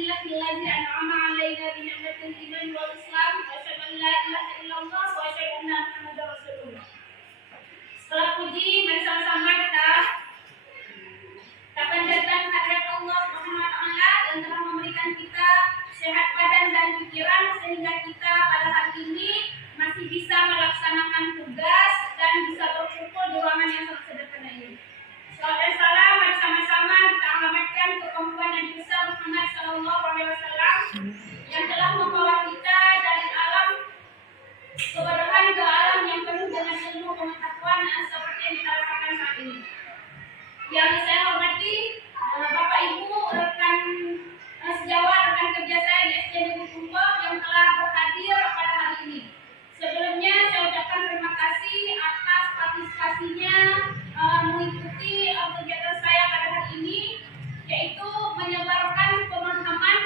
alhamdulillahillazi an'ama 'alaina bi ni'matil iman wal islam wa asyhadu an la ilaha illallah wa asyhadu anna muhammadar rasulullah. Setelah puji, mari sama-sama kita panjatkan kehadirat Allah Subhanahu wa taala yang telah memberikan kita sehat badan dan pikiran sehingga kita pada hari ini masih bisa melaksanakan tugas dan bisa berkumpul di ruangan yang sangat sederhana ini. Salam dan salam mari sama-sama kita alamatkan kemampuan yang besar Muhammad sallallahu alaihi wasallam yang telah membawa kita dari alam kebodohan ke alam yang penuh dengan ilmu pengetahuan seperti yang kita rasakan saat ini. Yang saya hormati Bapak Ibu rekan sejawat rekan kerja saya di SDN Negeri Tumpeng yang telah berhadir pada hari ini. Sebelumnya saya ucapkan terima kasih atas partisipasinya mengikuti kegiatan saya pada hari ini, yaitu menyebarkan pemahaman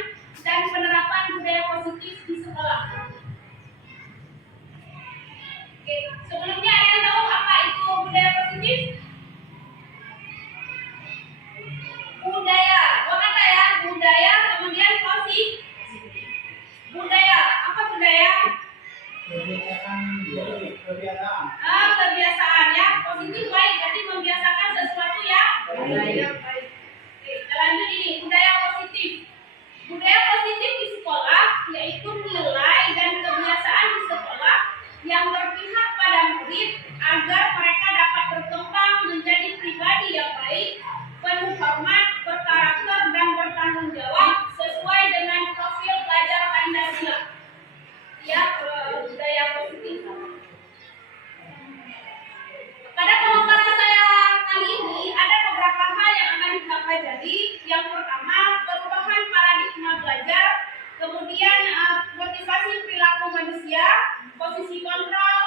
dan penerapan budaya positif di sekolah. Oke, sebelumnya ada yang tahu apa itu budaya positif? Budaya, dua kata ya, budaya kemudian positif. Budaya, apa budaya? Kebiasaan ya, positif baik, jadi membiasakan sesuatu ya baik. Oke, kita lanjut ini, budaya positif. Budaya positif di sekolah yaitu nilai dan kebiasaan di sekolah yang berpihak pada murid agar mereka dapat berkembang menjadi pribadi yang baik, penuh hormat, berkarakter dan bertanggung jawab sesuai dengan profil pelajar Pancasila. Ya, budaya positif. Pada pemaparan saya kali ini ada beberapa hal yang akan kita pelajari. Yang pertama, perubahan paradigma belajar, kemudian motivasi perilaku manusia, posisi kontrol,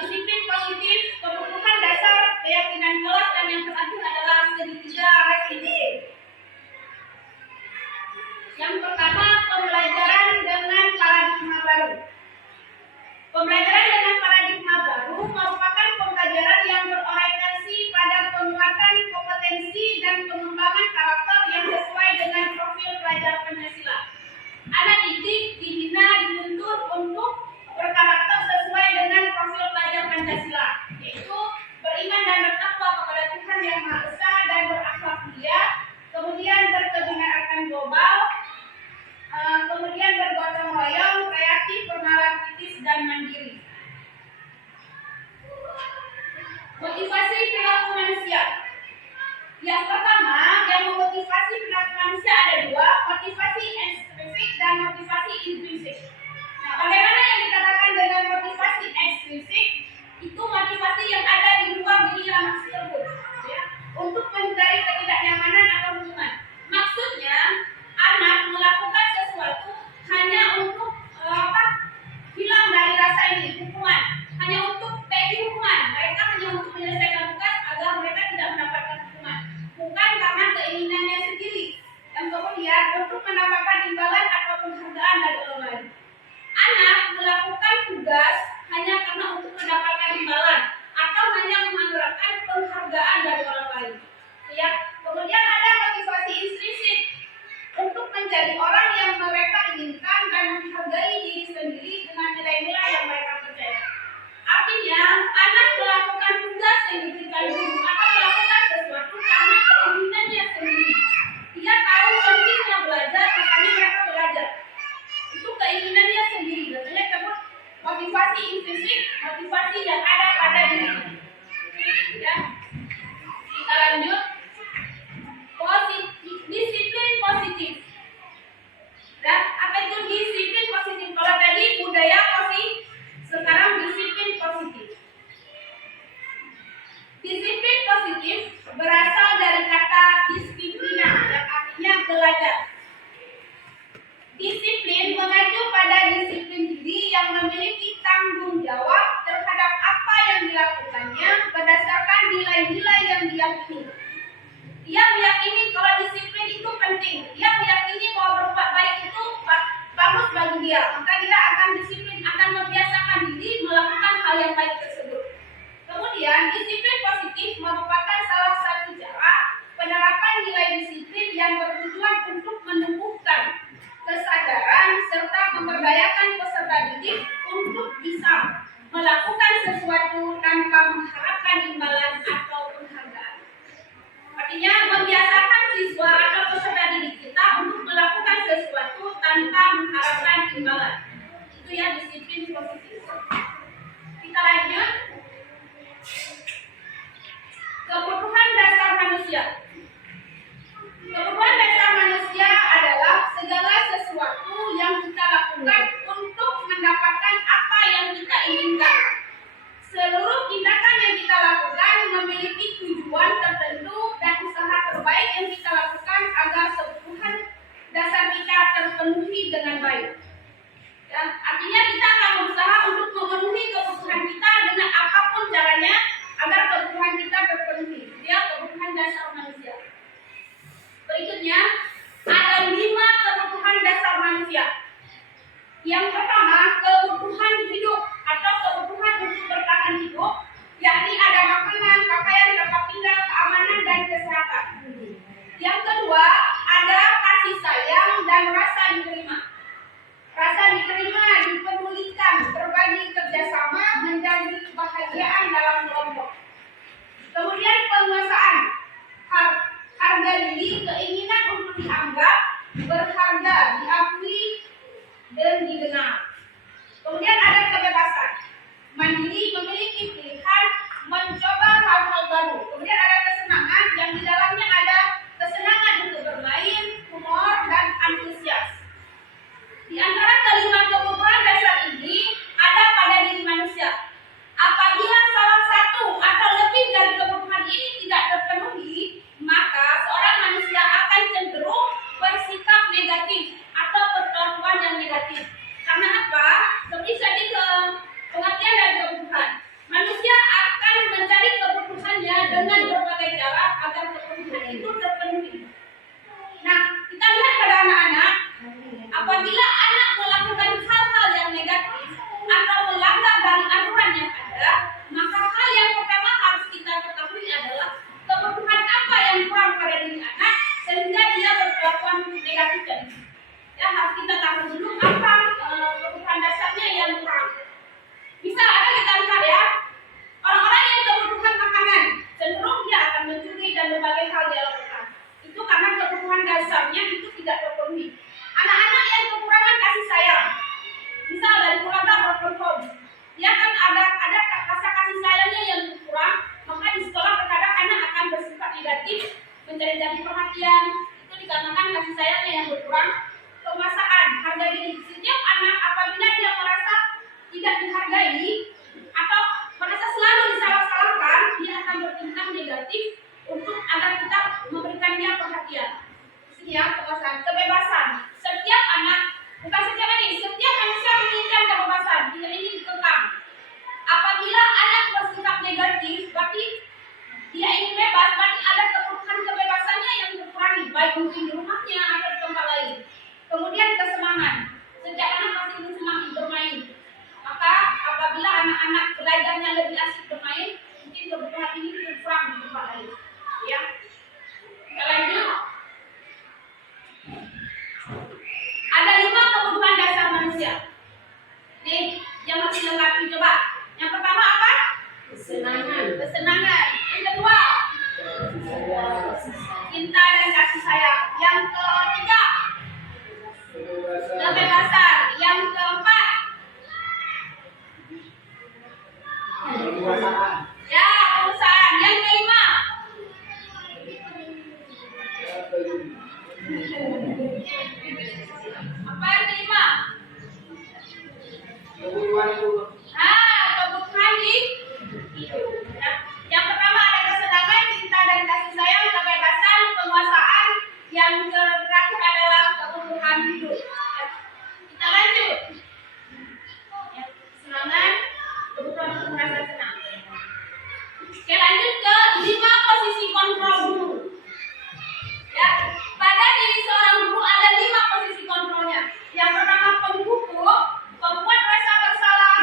disiplin positif, kebutuhan dasar, keyakinan kelas, dan yang terakhir adalah segitiga resiliensi. Yang pertama, pembelajaran dengan paradigma baru. Pembelajaran dengan paradigma baru merupakan pembelajaran yang berorientasi pada penguatan kompetensi dan pengembangan karakter yang sesuai dengan profil pelajar Pancasila. Anak didik, dibina, dituntut untuk berkarakter sesuai dengan profil pelajar Pancasila, yaitu beriman dan bertakwa kepada Tuhan Yang Maha Esa dan berakhlak mulia, kemudian berkebinekaan global, kemudian bergotong royong, kreatif, bernalar kritis, dan mandiri. Motivasi perilaku manusia. Yang pertama, yang memotivasi perilaku manusia ada dua, motivasi ekstrinsik dan motivasi intrinsik. Nah, bagaimana yang dikatakan dengan motivasi ekstrinsik? Itu motivasi yang ada di luar diri anak tersebut, ya, untuk mencari ketidaknyamanan atau hubungan. Maksudnya, anak melakukan sesuatu hanya untuk hilang dari rasa ini, hukuman. Hanya untuk pegi hukuman. Mereka hanya untuk menyelesaikan tugas agar mereka tidak mendapatkan hukuman. Bukan karena keinginannya sendiri. Yang kemudian untuk mendapatkan imbalan atau penghargaan dari orang lain. Anak melakukan tugas hanya karena untuk mendapatkan imbalan atau hanya mengharapkan penghargaan dari orang lain. Ya. Kemudian ada motivasi intrinsik untuk menjadi orang yang mereka inginkan dan menghargai diri sendiri dengan nilai-nilai yang mereka percaya. Artinya, anak melakukan tugas yang diberikan guru atau melakukan sesuatu karena keinginannya sendiri. Dia tahu pentingnya belajar, makanya mereka belajar. Itu keinginannya sendiri. Biasanya disebut motivasi intrinsik, motivasi yang ada pada diri. Ya. Kita lanjut. Disiplin positif. Dan apa itu disiplin positif? Kalau tadi budaya positif, sekarang disiplin positif. Disiplin positif berasal dari kata disiplina yang artinya belajar. Disiplin mengacu pada disiplin diri yang memiliki tanggung jawab terhadap apa yang dilakukannya berdasarkan nilai-nilai yang diyakini. Dia meyakini kalau disiplin itu penting. Dia meyakini bahwa berbuat baik itu bagus bagi dia. Maka dia akan disiplin, akan membiasakan diri melakukan hal yang baik tersebut. Kemudian, disiplin positif merupakan salah satu cara penerapan nilai disiplin yang bertujuan untuk menumbuhkan memberdayakan peserta didik untuk bisa melakukan sesuatu tanpa mengharapkan imbalan atau penghargaan. Artinya membiasakan siswa atau peserta didik kita untuk melakukan sesuatu tanpa mengharapkan imbalan. Itu ya disiplin positif. Kita lanjut. Kebutuhan dasar manusia. Kebutuhan dasar manusia adalah segala sesuatu yang kita lakukan untuk mendapatkan apa yang kita inginkan. Seluruh tindakan yang kita lakukan memiliki tujuan tertentu dan usaha terbaik yang kita lakukan agar kebutuhan dasar kita terpenuhi dengan baik. Ya, artinya kita akan berusaha untuk memenuhi kebutuhan kita dengan apapun caranya agar kebutuhan kita terpenuhi. Dia kebutuhan dasar manusia. Berikutnya, ada 5 kebutuhan dasar manusia. Yang pertama, kebutuhan hidup atau kebutuhan untuk bertahan hidup, yakni ada makanan, pakaian, tempat tinggal, keamanan, dan kesehatan. Yang kedua, ada kasih sayang dan rasa diterima. Rasa diterima, dipedulikan, berbagi kerjasama, menjadi kebahagiaan dalam kelompok. Kemudian penguasaan, harga diri, keinginan untuk dianggap berharga, diakui, dan didengar. Kemudian ada kebebasan, mandiri, memiliki pilihan, mencoba hal-hal baru. Kemudian ada kesenangan, yang di dalamnya ada kesenangan untuk bermain, humor, dan antusias. Di antara kelima kebutuhan dasar ini ada pada diri manusia. Apabila salah satu atau lebih dari kebutuhan ini tidak terpenuhi, maka seorang manusia akan cenderung bersikap negatif atau berkelakuan yang negatif. Karena apa? Seperti tadi pengertian dari kebutuhan. Manusia akan mencari kebutuhannya dengan berbagai cara agar kebutuhan itu terpenuhi. Nah, kita lihat pada anak-anak, apabila anak melakukan hal-hal yang negatif atau melanggar dari aturan yang ada, maka hal yang pertama harus kita ketahui adalah kebutuhan apa yang kurang pada diri anak sehingga dia berkelakuan negatif tadi. Ya, harus kita tahu dulu apa kebutuhan dasarnya yang kurang. Bisa ada kita lihat ya, orang-orang yang kebutuhan makanan cenderung dia akan mencuri dan berbagai hal dia lakukan. Itu karena kebutuhan dasarnya itu tidak terpenuhi. Anak-anak yang kekurangan kasih sayang, misal dari keluarga berkonflik, dia kan ada rasa kasih sayangnya yang kurang, maka di sekolah terkadang anak akan bersifat negatif, mencari-cari perhatian. Itu dikarenakan kasih sayangnya yang berkurang. Penguasaan, harga diri. Setiap anak apabila dia merasa tidak dihargai atau merasa selalu disalah-salahkan, dia akan bertingkah negatif untuk agar kita memberikan dia perhatian. Ya, penguasaan, kebebasan. Setiap anak, bukan setiap manusia menginginkan kebebasan, tidak ingin dikekang. Apabila anak bersikap negatif, berarti dia ingin bebas, berarti ada kebutuhan kebebasannya yang dikurangi, baik mungkin di rumahnya atau di tempat lain. Kemudian kesenangan. Setiap anak pasti ingin senang bermain. Maka apabila anak-anak belajarnya lebih asik bermain, mungkin kebutuhan ini berkurang di tempat lain. Ya. Kita lanjut. Ada 5 kebutuhan dasar manusia. Nih, yang harus dilengkapi coba. Yang pertama apa? Kesenangan. Yang kedua, cinta dan kasih sayang. Yang ketiga, kebebasan. Yang keempat, ya, perusahaan. Yang kelima, apa yang kelima? Kebutuhan hidup. Yang pertama ada kesenangan, cinta dan kasih sayang, kebebasan, penguasaan. Yang terakhir adalah kebutuhan hidup. Kita lanjut. Kesenangan, kebutuhan untuk merasa senang. Oke, lanjut ke 5 posisi kontrol guru. Ya, pada diri seorang guru ada 5 posisi kontrolnya. Yang pertama penghukum, pembuat rasa bersalah,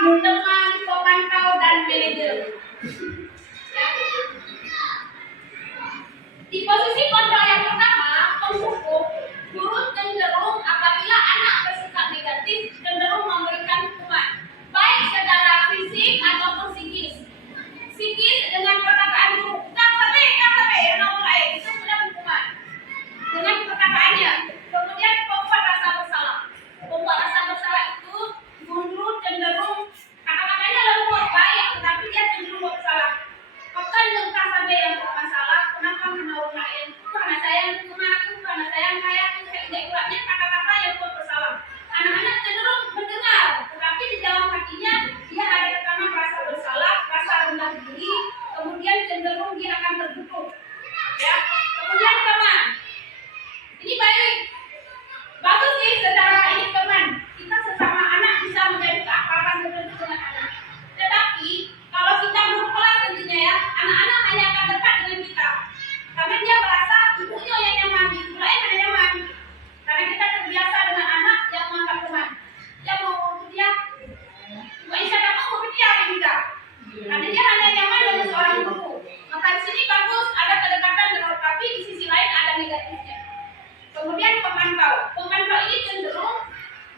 pemantau. Pemantau ini cenderung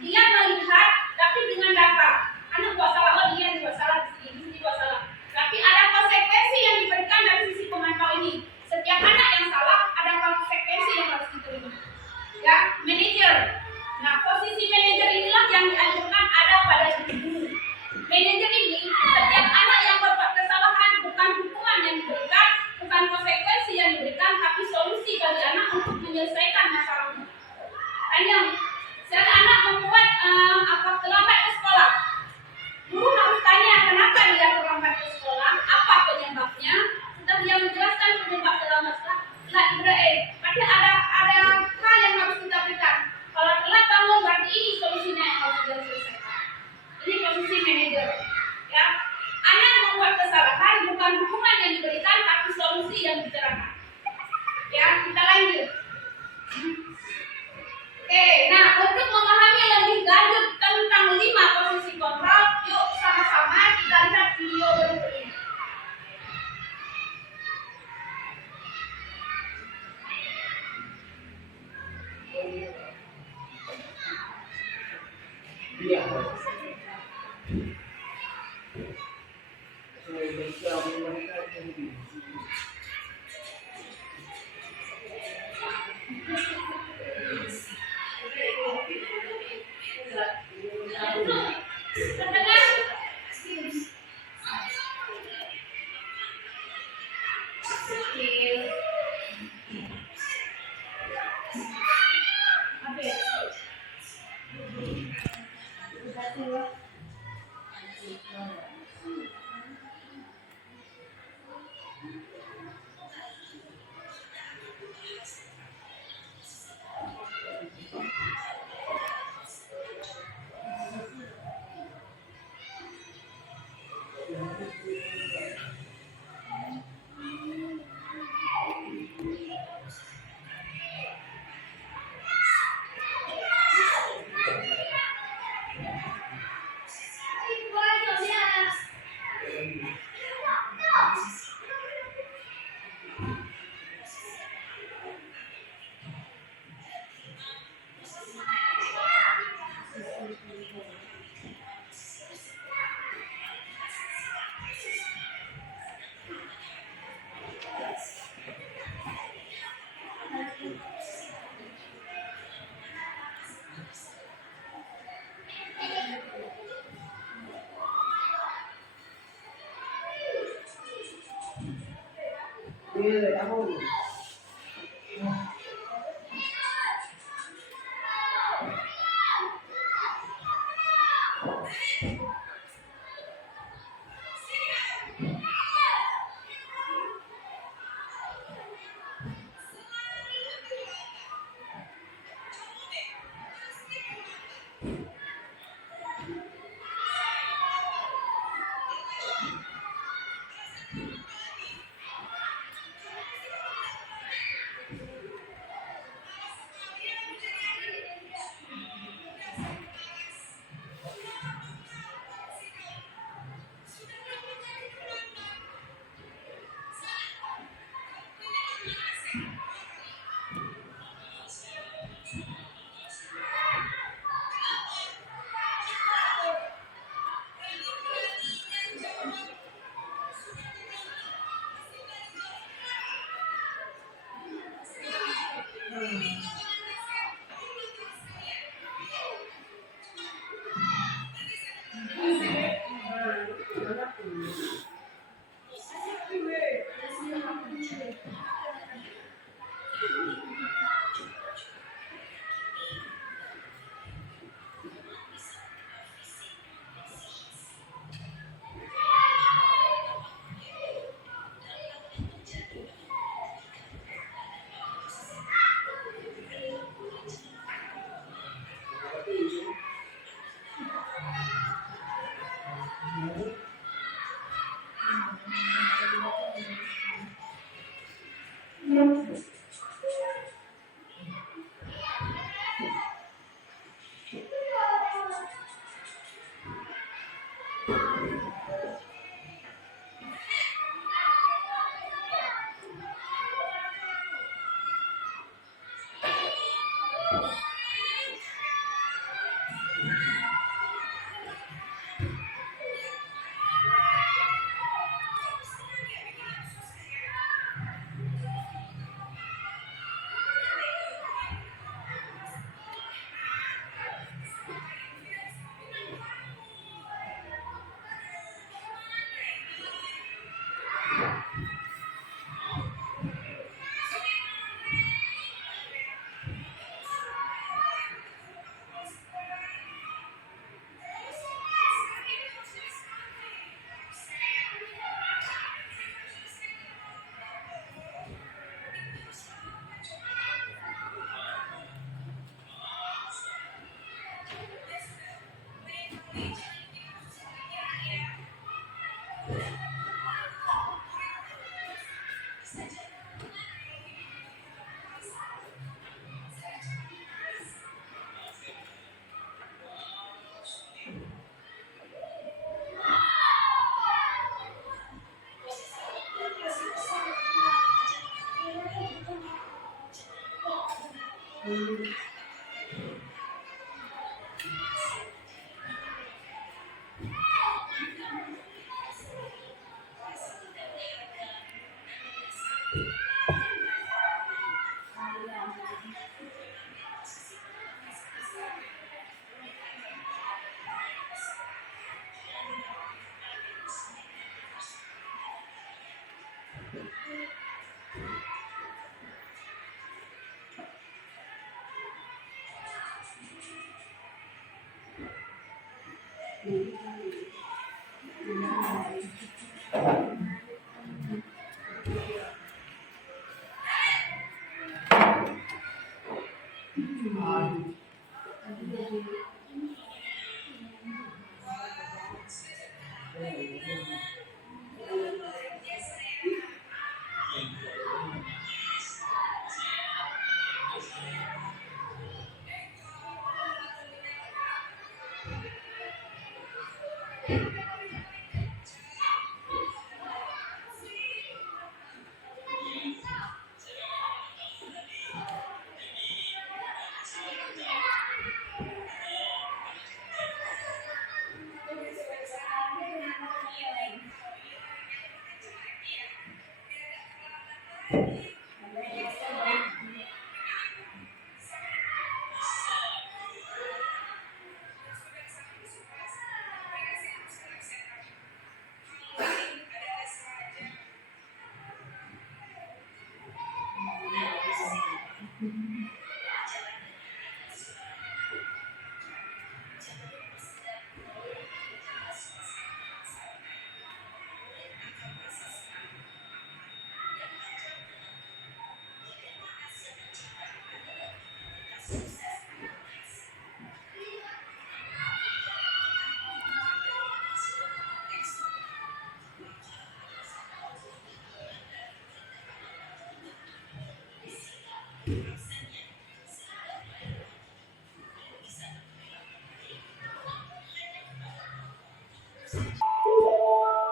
dia melihat tapi dengan data. Anak buat salah, oh dia buat salah di sini buat salah. Tapi ada konsekuensi yang diberikan dari sisi pemantau ini. Setiap anak yang salah ada konsekuensi yang harus diterima. Ya, manajer. Nah, posisi manajer inilah yang dianjurkan ada pada guru. Manajer ini setiap anak yang berbuat kesalahan bukan hukuman yang diberikan, bukan konsekuensi yang diberikan, tapi solusi bagi anak untuk menyelesaikan masalahnya. Hanya misalnya anak membuat terlambat ke sekolah, guru harus tanya kenapa dia terlambat ke sekolah, apa penyebabnya. Setelah dia menjelaskan penyebab terlambat sekolah, berarti ada hal yang harus kita berikan. Kalau telat bangun berarti ini solusinya yang harus kita selesaikan. Ini posisi manajer. Ya, anak membuat kesalahan bukan hukuman yang diberikan, tapi solusi yang dibicarakan. Ya, kita lanjut. Oke, nah untuk memahami lebih lanjut tentang 5 posisi kontrol, yuk sama-sama kita lihat video berikut ini.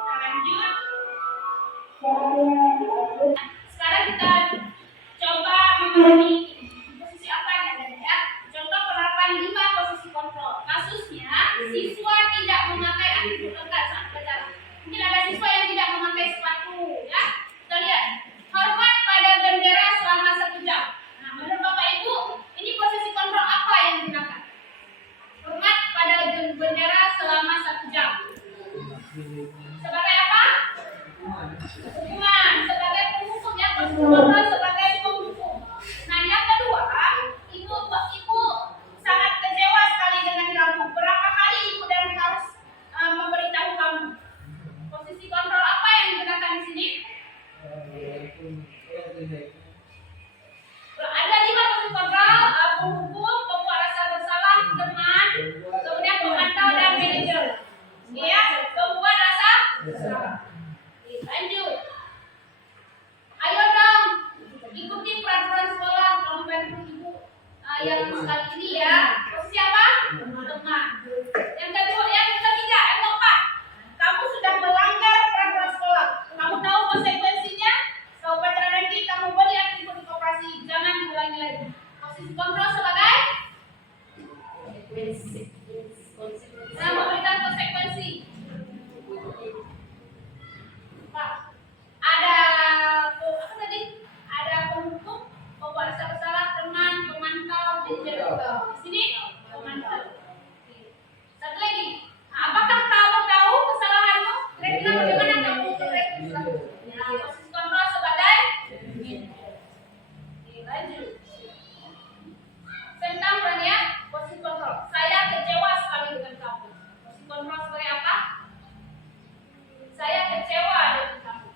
Lanjut. Sekarang kita coba memahami posisi apa yang ada ya. Contoh penerapan 5 posisi kontrol. Kasusnya siswa tidak memakai atribut lengkap saat berjalan. Mungkin ada siswa yang tidak memakai sepatu ya. Kita lihat. Hormat pada bendera selama 1 jam. Nah, menurut Bapak Ibu, ini posisi kontrol apa yang digunakan? Hormat pada bendera selama 1 jam. Sebagai apa? Hukuman. Sebagai penghukum ya. Posisi kontrol sebagai penghukum. Nah, yang kedua, Ibu sangat kecewa sekali dengan kamu. Berapa kali Ibu dan harus memberitahu kamu? Posisi kontrol apa yang digunakan di sini? Ada 5 posisi kontrol: penghukum, pembuat rasa bersalah, teman, kemudian pemantau dan manajer. Ya, pembuat rasa bersalah. Lanjut. Ayo dong, ikuti peraturan sekolah. Tolong bantu Ibu yang sekali ini ya. Posisi apa? Teman. Yang kedua, yang ketiga, yang keempat. Kamu sudah melanggar peraturan sekolah. Kamu tahu konsekuensinya? Kalau pacaran nanti kamu boleh ikut koperasi. Jangan diulangi lagi. Posisi kontrol sebagai nah, memberikan konsekuensi. Pak, ada apa tadi? Ada penghukum, pembuat rasa bersalah, teman, pemantau, manajer. Di sini pemantau. Satu lagi. Nah, apakah kamu tahu kesalahanmu? Kira-kira bagaimana kamu memperbaiki kesalahan? Ya, posisi kontrol sebagai lanjut. Tentang ya, posisi kontrol. Saya kecewa sekali dengan kamu. Posisi kontrol sebagai apa? Saya kecewa dengan kamu.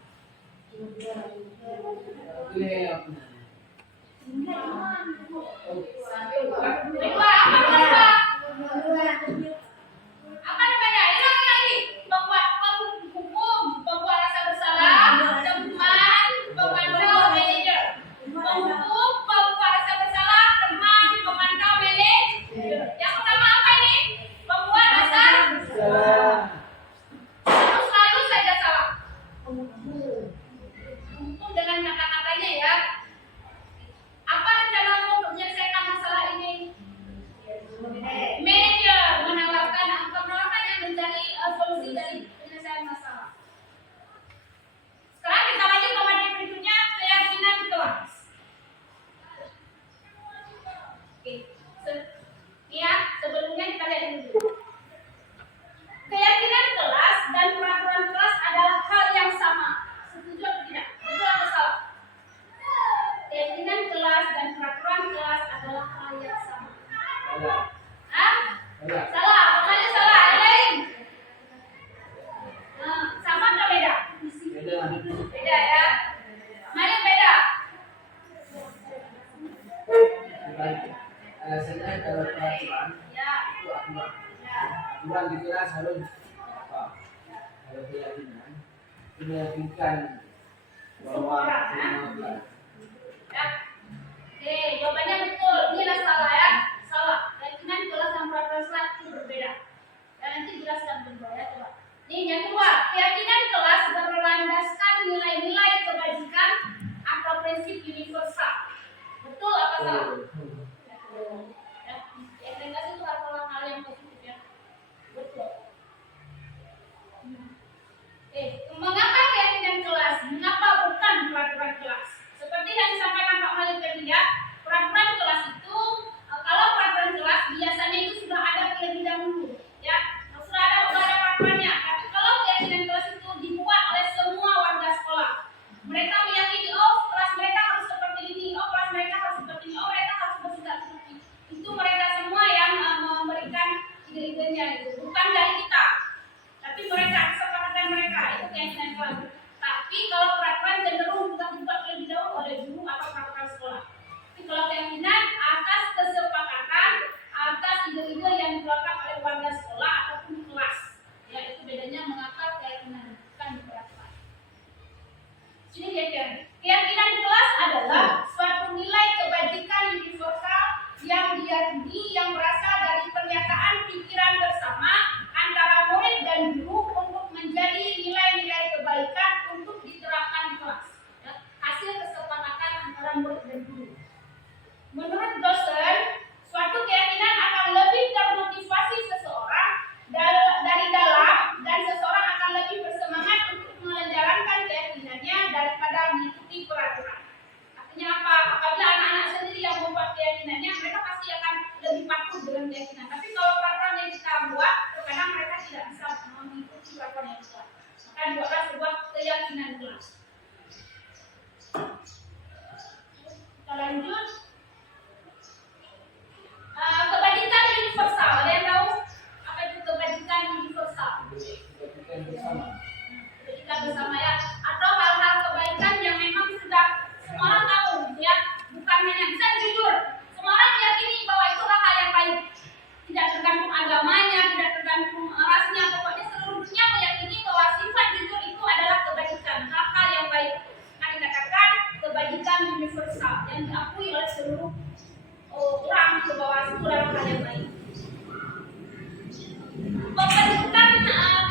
Kedua, apa? Salah, pokoknya salah. Yang lain. Sama atau beda? Beda ya. Mana yang beda? Alasannya kalau peraturan Ya. itu aturan. Ya. Aturan di kelas harus apa? Kalau keyakinan, itu meyakinkan bahwa semua kelas. Ya. Oke, jawabannya betul. Ini adalah salah ya. Salah. Keyakinan kelas dan peraturan kelas itu berbeda. Dan nanti jelaskan kedua ya, coba. Ini yang kedua, keyakinan kelas berlandaskan nilai-nilai kebajikan atau prinsip universal. Betul apa salah? Ya, keyakinan itu adalah hal yang positif ya. Betul. Mengapa keyakinan kelas? Mengapa bukan peraturan kelas? Seperti yang disampaikan Pak Malik tadi ya, peraturan kelas itu kalau peraturan kelas biasanya itu sudah ada terlebih dahulu, ya, sudah ada peraturannya. Tapi kalau keyakinan kelas itu dibuat oleh semua warga sekolah, mereka meyakini oh kelas mereka harus seperti ini, oh kelas mereka harus seperti ini, oh mereka harus bersikap seperti ini. Itu mereka semua yang memberikan ide-idenya itu, bukan dari kita, tapi mereka kesepakatan mereka itu keyakinan kelas. Tapi kalau peraturan cenderung sudah dibuat lebih dahulu oleh guru atau peraturan sekolah. Tapi kalau keyakinan atas kesepakatan, atas ide-ide yang dikeluarkan oleh warga sekolah ataupun kelas. Ya itu bedanya mengapa keyakinan bukan di peraturan. Sini dia keyakinan kelas adalah suatu nilai kebajikan universal yang diyakini yang berasal dari pernyataan pikiran bersama antara murid dan guru untuk menjadi nilai-nilai kebaikan untuk diterapkan di kelas. Ya, hasil kesepakatan antara murid dan guru. Menurut dosen, suatu keyakinan akan lebih termotivasi seseorang dari dalam dan seseorang akan lebih bersemangat untuk menjalankan keyakinannya daripada mengikuti peraturan. Artinya apa? Apabila anak-anak sendiri yang membuat keyakinannya, mereka pasti akan lebih patuh dengan keyakinan. Tapi kalau peraturan yang kita buat, terkadang mereka tidak bisa mengikuti peraturan yang kita buat. Maka dibuatlah sebuah keyakinan kelas. Kita lanjut. Kebajikan universal. Ada yang tahu apa itu kebajikan universal? Kebajikan bersama ya. Atau hal-hal kebaikan yang memang sudah semua orang tahu, ya. Bukan hanya bisa jujur. Semua orang meyakini bahwa itulah hal yang baik. Tidak tergantung agamanya, tidak tergantung rasnya. Pokoknya seluruh dunia meyakini bahwa sifat jujur itu adalah kebajikan, hal-hal yang baik. Nah, dikatakan kebajikan universal yang diakui oleh seluruh orang ke bawah itu adalah hal yang baik. Pembentukan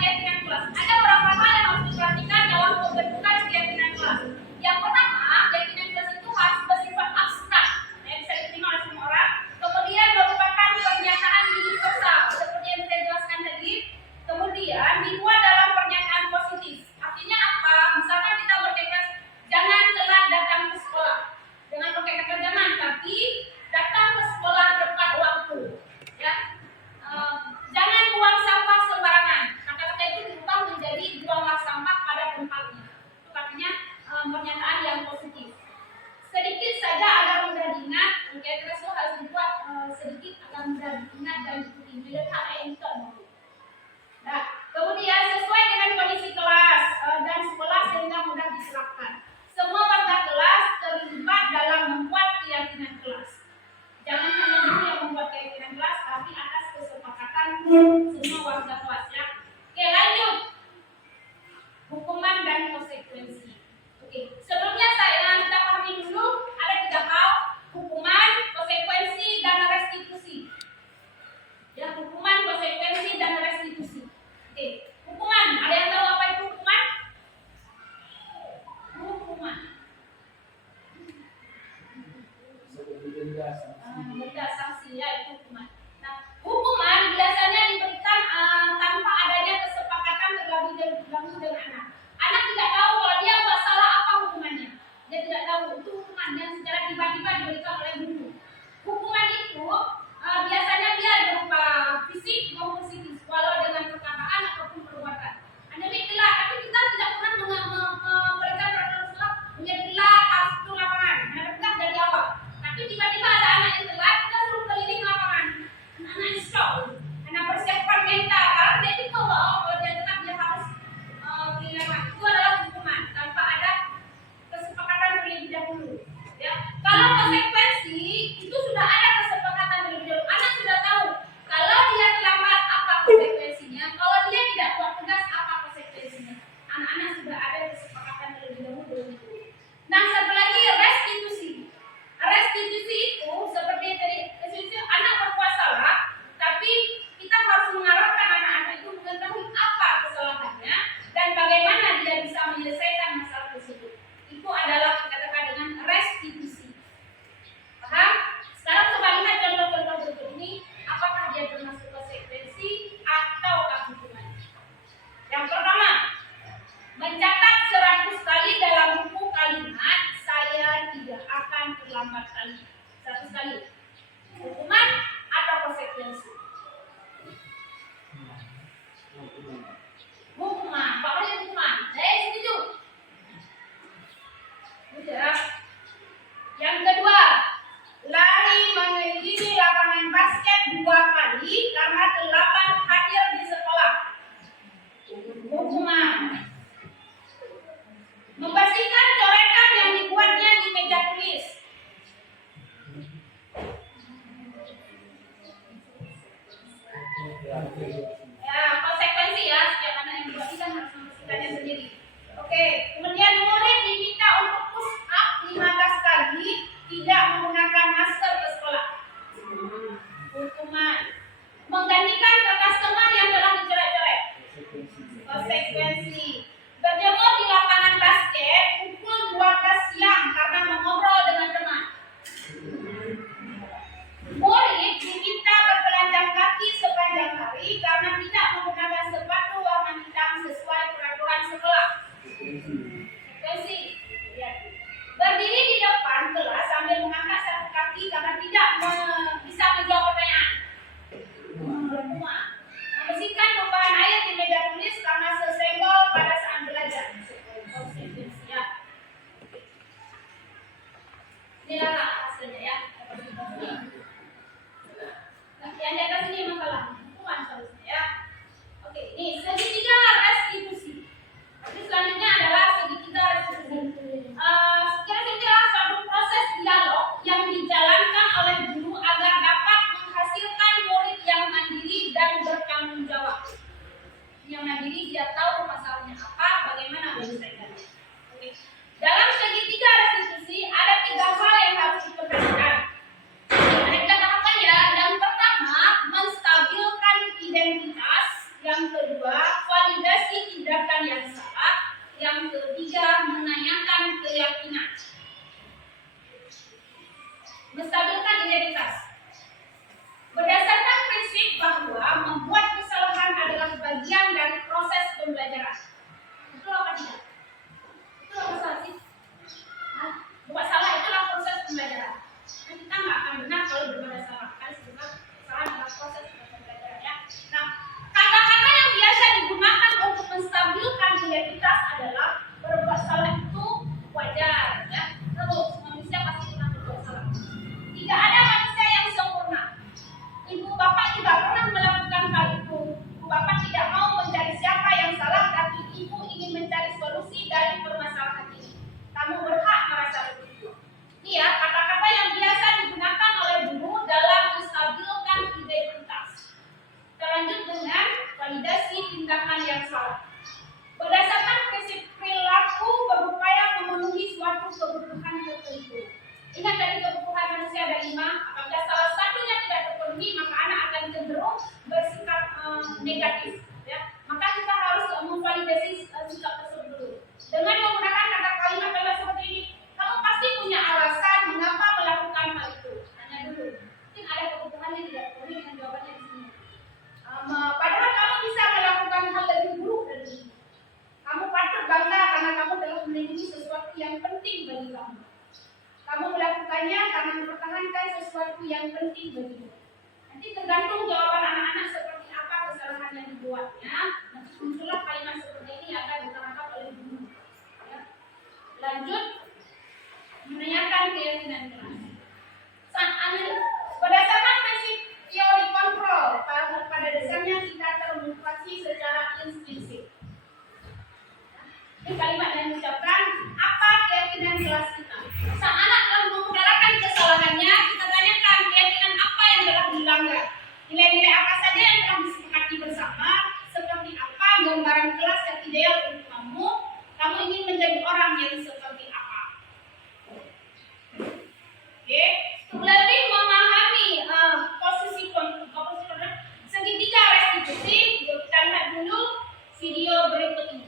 keyakinan kelas. Ada beberapa hal yang harus diperhatikan dalam pembentukan keyakinan kelas. Yang pertama, keyakinan kelas itu harus bersifat abstrak, yang bisa diterima oleh semua orang. Kemudian merupakan pernyataan universal, seperti yang saya jelaskan tadi. Kemudian dibuat dalam pernyataan positif. Artinya apa? Misalkan kita bertekad, jangan telat datang ke sekolah. Jangan pakai kata jangan, tapi datang ke sekolah tepat waktu. Ya. Jangan buang sampah sembarangan. Kata-kata itu diubah menjadi buanglah sampah pada tempatnya. Itu artinya pernyataan yang positif. Sedikit saja agar mudah diingat, kira-kira itu harus dibuat sedikit agar mudah diingat dan diikuti. Jadi hal yang kita mau. Nah, kemudian sesuai dengan kondisi kelas dan sekolah sehingga mudah diterapkan. Semua warga kelas terlibat dalam membuat keyakinan kelas. Jangan hanya guru yang membuat keyakinan kelas, tapi atas kesepakatan semua warga kelas ya. Oke, lanjut. Hukuman dan konsekuensi. Oke, sebelumnya kita pahami dulu ada 3 hal: hukuman, konsekuensi, dan restitusi. Ya, hukuman, konsekuensi, dan restitusi. Oke, hukuman. Ada yang tahu apa itu hukuman? Hukuman. Denda sanksi ya, itu hukuman. Nah, hukuman biasanya diberikan Ya, oke. Ya, konsekuensi ya, setiap anak yang berbuat kan harus membersihkannya sendiri. Oke, kemudian murid diminta untuk push up 15 kali, tidak menggunakan masker ke sekolah. Hukuman menggantikan kertas teman yang telah dicoret-coret. Konsekuensi berjemur di lapangan basket pukul 12 siang karena mengobrol dengan teman. Murid diminta bertelanjang kaki sepanjang hari karena tidak menggunakan sepatu warna hitam sesuai peraturan sekolah. Konsekuensi berdiri di depan kelas sambil mengangkat satu kaki karena tidak bisa menjawab pertanyaan. Membersihkan tumpahan air di meja tulis karena tersenggol pada saat belajar. Konsekuensi ya. Inilah hasilnya ya. Yang di atas ini masalah hukuman seharusnya ya. Oke, ini segitiga restitusi. Jadi selanjutnya adalah segitiga restitusi. Kira-kira suatu proses dialog yang dijalankan oleh guru agar dapat menghasilkan murid yang mandiri dan bertanggung jawab. Yang mandiri dia tahu masalahnya apa, bagaimana menyelesaikannya. Oke. Dalam segitiga restitusi ada 3 hal yang harus diperhatikan. Ada apa ya? Yang pertama, menstabilkan identitas. Yang kedua, validasi tindakan yang salah. Yang ketiga, menanyakan keyakinan. Menstabilkan identitas. Berdasarkan prinsip bahwa membuat kesalahan adalah bagian dari proses pembelajaran. Betul apa tidak? Betul apa salah sih? Buat salah itulah proses pembelajaran. Kita nggak akan benar kalau berbuat salah. Kan sebenarnya kesalahan adalah proses pembelajaran ya. Nah, kata-kata yang biasa digunakan untuk menstabilkan identitas adalah berbuat salah itu wajar ya. Terus manusia pasti pernah berbuat salah. Tidak ada manusia yang sempurna. Ibu bapak tidak pernah melakukan hal itu. Ibu bapak tidak mau mencari siapa yang salah, tapi ibu ingin mencari solusi dari permasalahan ini. Kamu berhak merasa begitu. Ini ya kata-kata yang biasa digunakan oleh guru dalam menstabilkan identitas. Terlanjut dengan validasi tindakan yang salah. Berdasarkan prinsip perilaku berupaya memenuhi suatu kebutuhan tertentu. Ingat dari kebutuhan manusia ada 5. Apabila salah satunya tidak terpenuhi, maka anak akan cenderung bersikap negatif. Ya. Maka kita harus memvalidasi sikap tersebut dulu. Dengan menggunakan kata kalimat seperti ini, kamu pasti punya alasan mengapa melakukan hal itu. Tanya dulu. Mungkin ada kebutuhan yang tidak terpenuhi dengan jawabannya di sini. Padahal kamu bisa melakukan hal lebih buruk dari ini. Kamu patut bangga karena kamu telah melindungi sesuatu yang penting bagi kamu. Kamu melakukannya karena mempertahankan sesuatu yang penting bagimu. Nanti tergantung jawaban anak-anak seperti apa kesalahan yang dibuatnya. Nanti muncullah kalimat seperti ini akan ditangkap oleh guru. Ya. Lanjut, menanyakan keyakinan kelas. Berdasarkan prinsip teori kontrol, pada dasarnya kita termotivasi secara instinktif. Ini kalimat yang diucapkan, apa keyakinan kelas kita? Sang anak telah mengutarakan kesalahannya, kita tanyakan keyakinan apa yang telah dilanggar. Nilai-nilai apa saja yang telah disepakati bersama, seperti apa gambaran kelas yang ideal untuk kamu, kamu ingin menjadi orang yang seperti apa. Oke, untuk lebih memahami posisi segitiga restitusi, kita lihat dulu video berikut ini.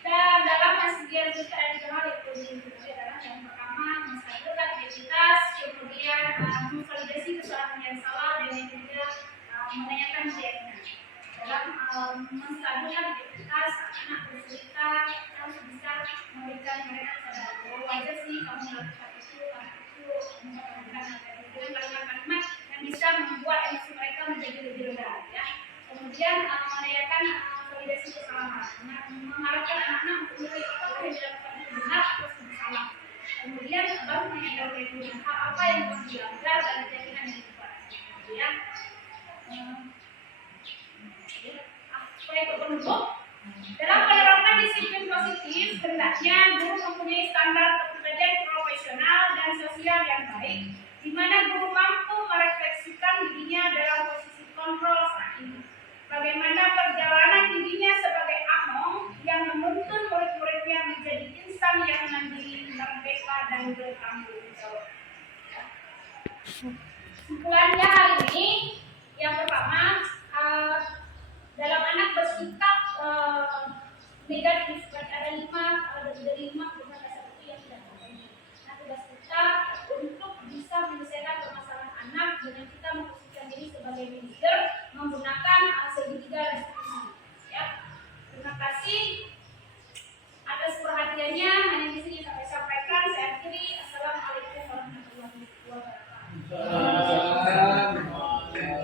Dan dalam SDGs kita ada adalah yang pertama menstabilkan identitas, kemudian memvalidasi kesalahan yang salah, dan yang ketiga menanyakan ceknya. Dalam menstabilkan identitas, anak bercerita harus bisa memberikan mereka sadar bahwa wajar sih kamu melakukan itu, kamu melakukan kalimat yang bisa membuat emosi mereka menjadi lebih rendah, ya. Kemudian menanyakan validasi kesalahan, mengharapkan anak-anak untuk melihat apakah yang dilakukan itu benar atau salah. Kemudian baru menginterogasi hal apa yang harus dilanggar dan keyakinan yang dibuat. Ya. Sebagai penutup, dalam penerapan disiplin positif, hendaknya guru mempunyai standar kepribadian profesional dan sosial yang baik, di mana guru mampu merefleksikan dirinya dalam posisi kontrol saat ini. Bagaimana perjalanan dirinya sebagai among yang menuntun murid-muridnya menjadi insan yang mandiri, merdeka, dan bertanggung jawab. Kesimpulannya hari ini, yang pertama, dalam anak bersikap negatif, ada lima bukan satu yang tidak terjadi. Nah, tugas kita untuk bisa menyelesaikan permasalahan anak dengan kita memposisikan diri sebagai manajer menggunakan segitiga restitusi. Ya, terima kasih atas perhatiannya. Hanya di sini saya sampaikan. Saya akhiri. Assalamualaikum warahmatullahi wabarakatuh.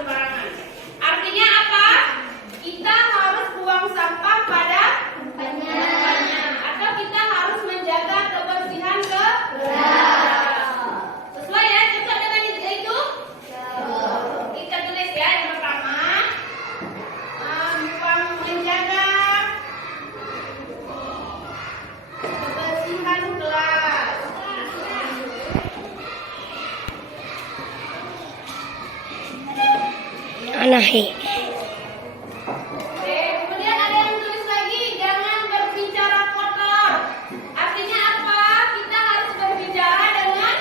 sembarangan. Artinya apa? Kita harus buang sampah pada tempatnya, atau kita harus menjaga kebersihan sesuai ya, cocok dengan itu. Kita tulis ya, yang pertama menjaga kebersihan kelas. Anahe. Oke, kemudian ada yang tulis lagi, jangan berbicara kotor. Artinya apa? Kita harus berbicara dengan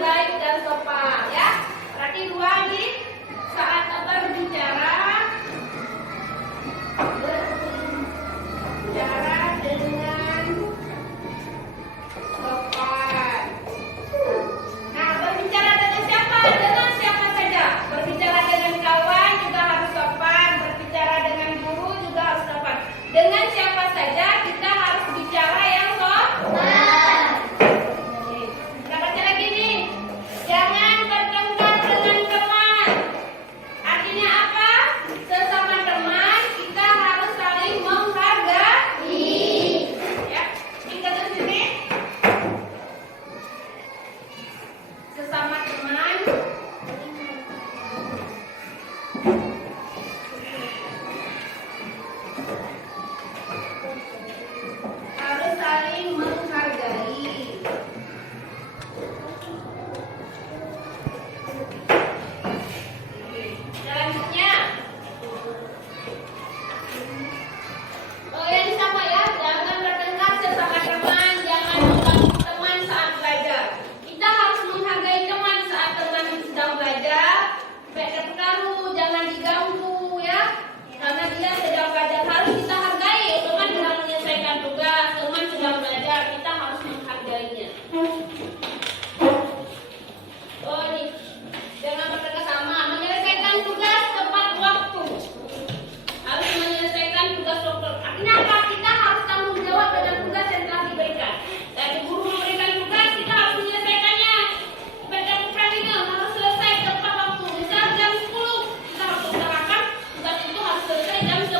baik dan sopan ya. Berarti dua nih, saat berbicara dengan sopan. Nah, berbicara dengan siapa? Dengan siapa saja. Berbicara dengan kawan juga harus sopan. Berbicara dengan guru juga harus sopan. Dengan siapa saja kita harus bicara yang sopan. Oke. Kita baca lagi nih. Jangan bertengkar dengan teman. Artinya apa? Sesama teman kita harus saling menghargai. Ya, kita tulis sini. Sesama teman harus saling menghargai. Selanjutnya, yang sama ya, jangan bertengkar sesama teman, jangan mengganggu teman saat belajar. Kita harus menghargai teman saat teman sedang belajar. Baik terpengaruh, jangan diganggu ya, karena dia sedang belajar. Harus kita hargai. Teman sedang menyelesaikan tugas, teman sedang belajar, kita harus menghargainya. Oh ini, jangan bertengkar sama, menyelesaikan tugas tepat waktu. Harus menyelesaikan tugas dokter. Artinya apa? Kita harus tanggung jawab dengan tugas yang telah diberikan. Dari guru memberikan tugas, kita harus menyelesaikannya. Baca ukurannya harus selesai tepat waktu. Misal jam 10, kita harus usahakan tugas itu harus selesai jam 10.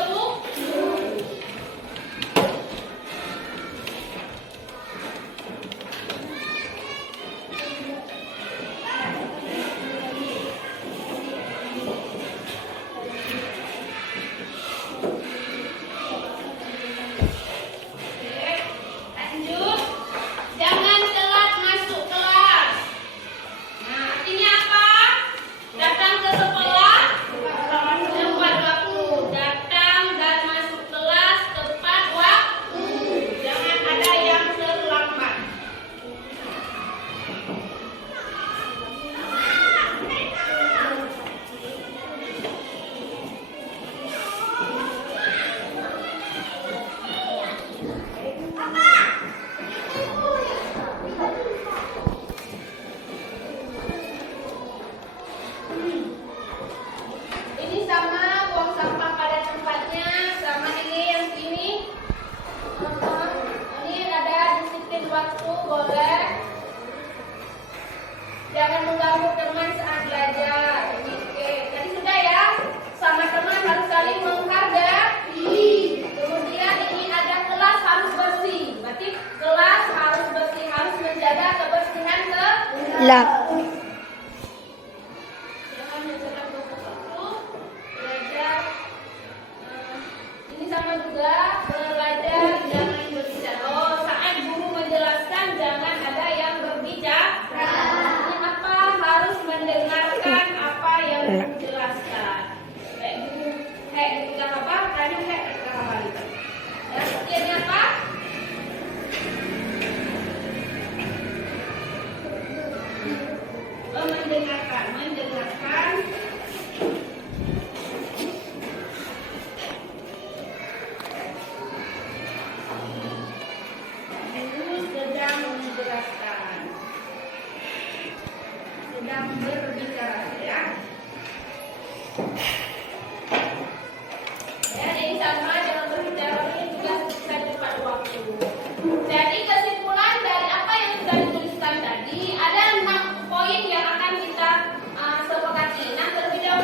Oke, lanjut. Jangan telat masuk kelas. Nah, artinya apa? Datang ke sekolah tepat waktu. Datang dan masuk kelas tepat waktu. Jangan ada yang terlambat. Ini sama buang sampah pada tempatnya, sama ini yang sini. Ini ada disiplin waktu, boleh. Jangan mengganggu teman saat belajar. Oke, tadi sudah ya. Sama teman harus saling menghargai. Kemudian ini ada kelas harus bersih. Berarti kelas harus bersih, harus menjaga kebersihan La. Jangan menjaga waktu belajar. Ini sama juga belajar jangan berbicara. Oh, saat guru menjelaskan jangan ada yang berbicara. Ini apa? Harus mendengarkan apa yang guru jelaskan. Kayak guru, kita apa? Tadi kita apa itu? Ya, ini apa? Mendengarkan. Guru sedang menjelaskan, sedang berbicara ya. Ya, ini sama dengan berbicara ini juga bisa tepat waktu. Jadi kesimpulan dari apa yang sudah dituliskan tadi ada 6 poin yang akan kita sepakati. Nah, terlebih dahulu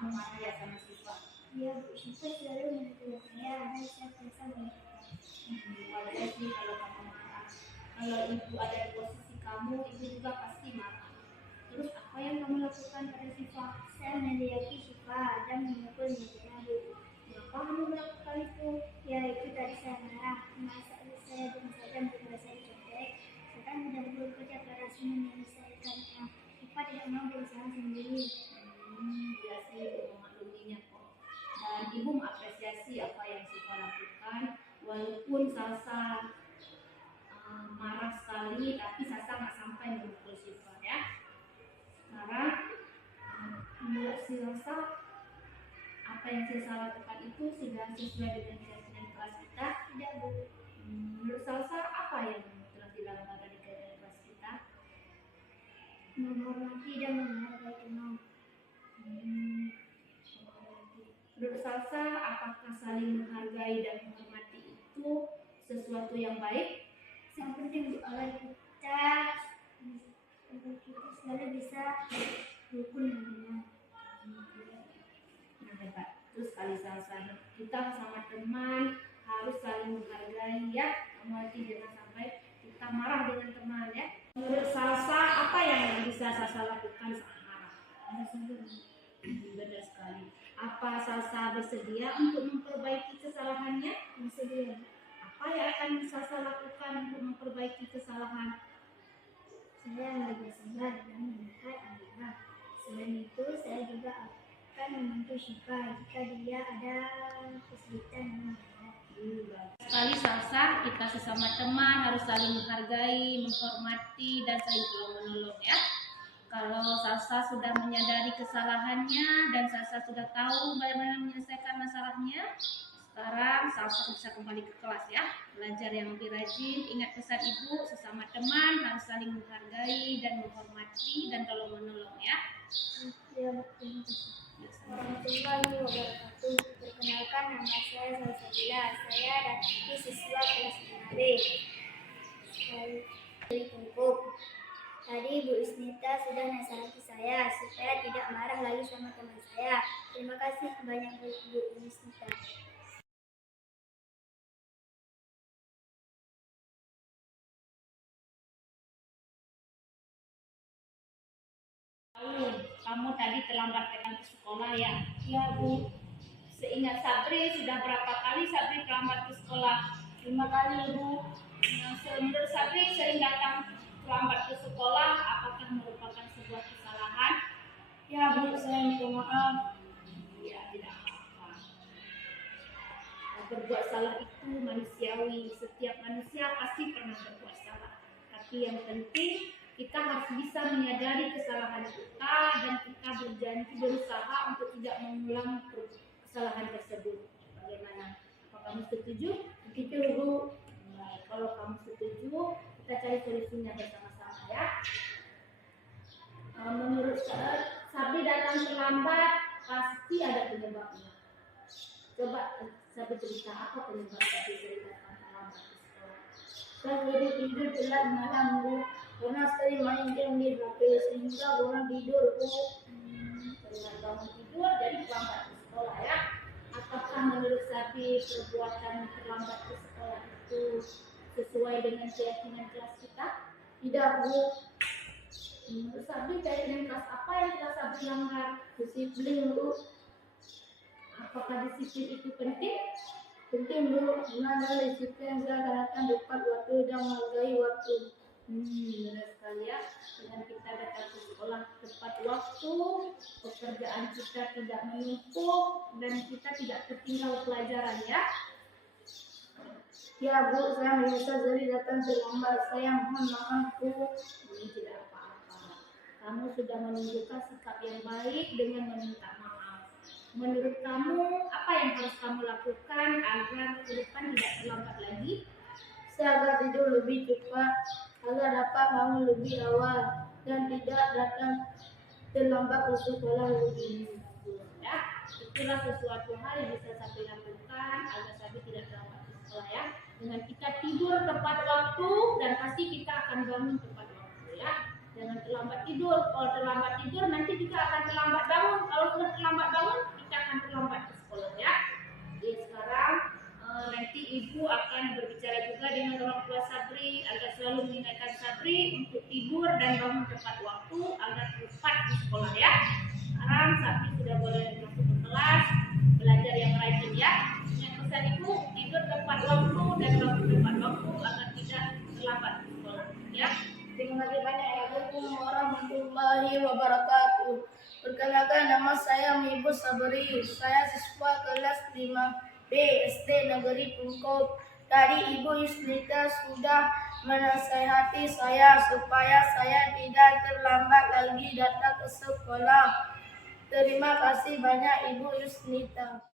kamu marah ya sama Syifa? Iya Bu, Syifa selalu menegur saya dan saya merasa menyakitkan. Wajar sih kalau kamu marah. Kalau ibu ada di posisi kamu, ibu juga pasti marah. Terus apa yang kamu lakukan pada Syifa? Saya meneriaki Syifa dan memukulnya dengan Bu. Kenapa kamu melakukan itu? Ya itu tadi saya marah, masa saya dengan saja merasa dicontek. Saya sudah bekerja keras menyelesaikannya. Syifa tidak mau berusaha sendiri. Ya sih, ibu memakluminya kok. Dan ibu mengapresiasi apa yang Syifa lakukan, walaupun Salsa marah sekali, tapi Salsa nggak sampai memukul Syifa ya. Sekarang menurut Salsa, apa yang Salsa lakukan itu sudah sesuai dengan keyakinan kelas kita? Tidak Bu. Menurut Salsa, apa yang telah dilanggar dari keyakinan kelas kita? Menghormati dan menghargai teman. Menurut Salsa, apakah saling menghargai dan menghormati itu sesuatu yang baik? Yang penting Bu, agar kita selalu bisa rukun dan benar. Nah, hebat. Terus sekali Salsa, kita sama teman harus saling menghargai ya. Kamu nanti jangan sampai kita marah dengan teman ya. Menurut Salsa, apa yang bisa Salsa lakukan saat marah? Benar sekali. Apa Salsa bersedia untuk memperbaiki kesalahannya? Bersedia. Apa yang akan Salsa lakukan untuk memperbaiki kesalahan? Saya belajar sabar dan melihat amanah. Selain itu, saya juga akan membantu Syifa jika dia ada kesulitan dalam belajar. Sekali Salsa, kita sesama teman harus saling menghargai, menghormati, dan saling tolong-menolong ya. Kalau Salsa sudah menyadari kesalahannya dan Salsa sudah tahu bagaimana menyelesaikan masalahnya, sekarang Salsa bisa kembali ke kelas ya. Belajar yang lebih rajin, ingat pesan ibu, sesama teman harus saling menghargai dan menghormati dan tolong-menolong ya. Ya, terima kasih. Warahmatullahi wabarakatuh. Perkenalkan, nama saya Salsabila. Saya dari siswa kelas 5B. Saya dari Tungkup. Tadi Bu Isnita sudah nasihati saya supaya tidak marah lagi sama teman saya. Terima kasih banyak Bu Isnita. Kamu tadi terlambat datang ke sekolah ya? Ya Bu, Seingat Sabri, sudah berapa kali Sabri terlambat ke sekolah? 5 kali Bu. Menurut Sabri, sering datang terlambat ke sekolah, apakah merupakan sebuah kesalahan? Ya Bu, saya minta maaf. Ya, tidak apa-apa. Berbuat salah itu manusiawi. Setiap manusia pasti pernah berbuat salah. Tapi yang penting, kita harus bisa menyadari kesalahan kita dan kita berjanji berusaha untuk tidak mengulang kesalahan tersebut. Bagaimana? Apa kamu setuju? Begitu Bu. Baik, kalau kamu setuju, kita cari solusinya bersama-sama ya. Menurut saya, Sabri datang terlambat pasti ada penyebabnya. Coba Sabri cerita apa penyebab Sabri sering datang terlambat ke sekolah? Saya jadi tidur telat malam Bu. Karena sering main game di HP sehingga kurang tidur Bu. Dengan bangun tidur jadi terlambat ke sekolah ya. Apakah menurut Sabri perbuatan terlambat ke sekolah itu sesuai dengan keyakinan kelas kita? Tidak Bu. Menurut Sabri keyakinan kelas apa yang telah Sabri langgar? Disiplin Bu. Apakah disiplin itu penting? Penting Bu. Karena dalam disiplin saya akan datang tepat waktu dan menghargai waktu. Benar sekali ya. Dengan kita datang ke sekolah tepat waktu, pekerjaan kita tidak menumpuk dan kita tidak tertinggal pelajaran ya. Ya Bu, saya menyesal jadi datang terlambat. Saya mohon maaf Bu. Ini tidak apa-apa. Kamu sudah menunjukkan sikap yang baik dengan meminta maaf. Menurut kamu, apa yang harus kamu lakukan agar ke depan tidak terlambat lagi? Saya agar tidur lebih cepat, agar dapat bangun lebih awal dan tidak datang terlambat ke sekolah lebih. Ya, itulah sesuatu hal yang bisa Sabri lakukan agar Sabri tidak terlambat ke sekolah ya. Dengan kita tidur tepat waktu dan pasti kita akan bangun tepat waktu ya. Jangan terlambat tidur. Kalau terlambat tidur nanti kita akan terlambat bangun. Kalau sudah terlambat bangun, kita akan terlambat ke sekolah ya. Jadi sekarang nanti ibu akan berbicara juga dengan orang tua Sabri agar selalu mengingatkan Sabri untuk tidur dan bangun tepat waktu agar tepat di sekolah ya. Sekarang Sabri sudah boleh masuk ke kelas belajar yang rajin ya. Yang pesan ibu tidur tepat waktu dan bangun tepat waktu agar tidak terlambat di sekolah ya. Terima kasih banyak. Assalamualaikum warahmatullahi wabarakatuh. Perkenalkan, nama saya Ibu Sabri. Saya siswa kelas 5B SD Negeri Pungkop. Tadi Ibu Yusnita sudah menasihati saya supaya saya tidak terlambat lagi datang ke sekolah. Terima kasih banyak Ibu Yusnita.